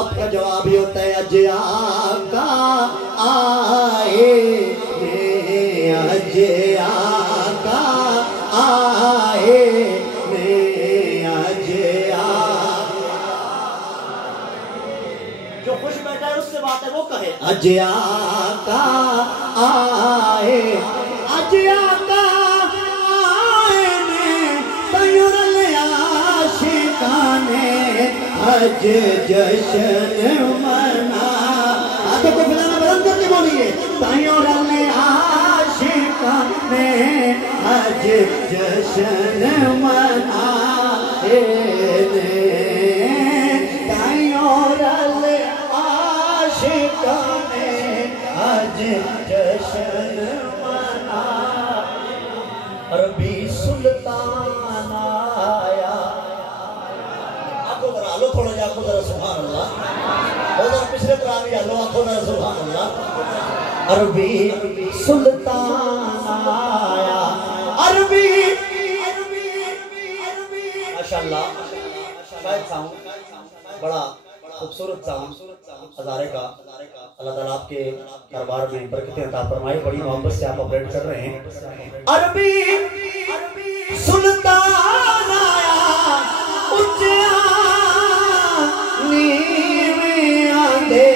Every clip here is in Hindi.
आपका जवाब ही होता है अज आका आए ने, अज आका आए ने, अज जो खुश बैठा है उससे बात है वो कहे अज आका आए, अज आका आए ने तयुरल आशिकाने अज जश्न मना। तो को फिलहाल बंद करके बोलिए तयुरल आशिकाने अज जश्न मना आज जश्न मना। अरबी सुल्तान आया, आपको जरा लो थोड़ा जा, आपको जरा सुभान अल्लाह, और पिछले तरह भी लो, आपको जरा सुभान अल्लाह। अरबी सुल्तान आया, अरबी माशाअल्लाह, शायद साउंड बड़ा खूबसूरत साउंड हजारे का। अल्लाह ताला आपके दरबार में बरकतें अता फरमाए, बड़ी मोहब्बत से आप ऑपरेट कर रहे हैं। अरबी सुल्तान आया उच्चा नीवे आंदे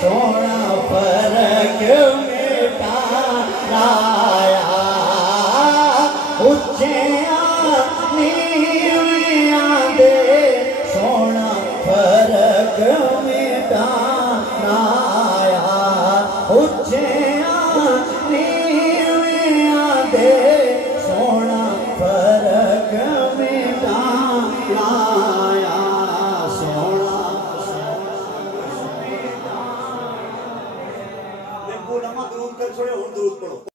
सोना फर्क मिटा लाया, उच्चे नीवे आंदे सोना फर्क मिटा लाया, उच्चे नीवियां दे सोना फर्क मिटा लाया, सोना मैं बोला मत दूर कर छोड़े और दूर पढ़ो।